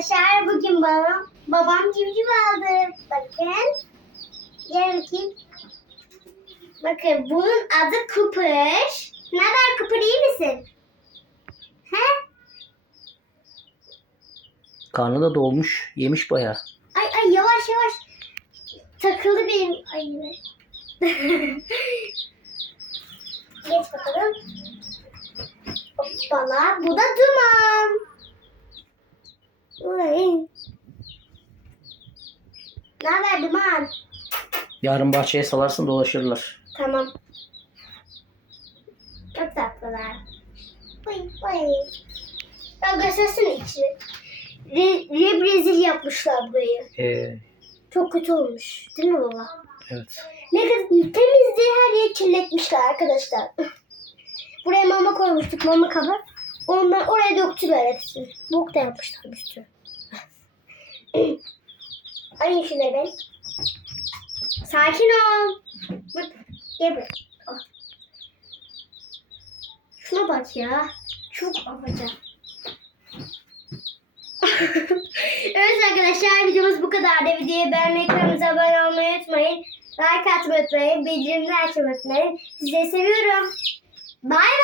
arkadaşlar bugün bana babam civciv aldı. Bakın. Gel bakayım. Bakın bunun adı Cooper. Ne haber Cooper iyi misin? He? Karnı da dolmuş. Yemiş bayağı. Ay ay yavaş yavaş. Takıldı benim. Ay. Geç bakalım. Hoppala. Bu da duman. Ne haber duman? Yarın bahçeye salarsın dolaşırlar. Tamam. Çok tatlılar. Uy uy. Ya göstersene içini. Re, rebrezil yapmışlar burayı. Ee, Çok kötü olmuş. Değil mi baba? evet. Ne kadar temizdi her yeri kirletmişler arkadaşlar. Buraya mama koymuştuk mama kabı. Ondan oraya döktüler hepsini. Bok da yapmışlar bir sürü. Ay şuna ben. Sakin ol. Bak, Gel buraya. Şuna bak ya. Çok afacan. evet arkadaşlar videomuz bu kadardı. Videoyu beğenmeyi, kanalımıza abone olmayı unutmayın. Like atmayı unutmayın. Bildirimleri açmayı unutmayın. Sizi seviyorum. Bay.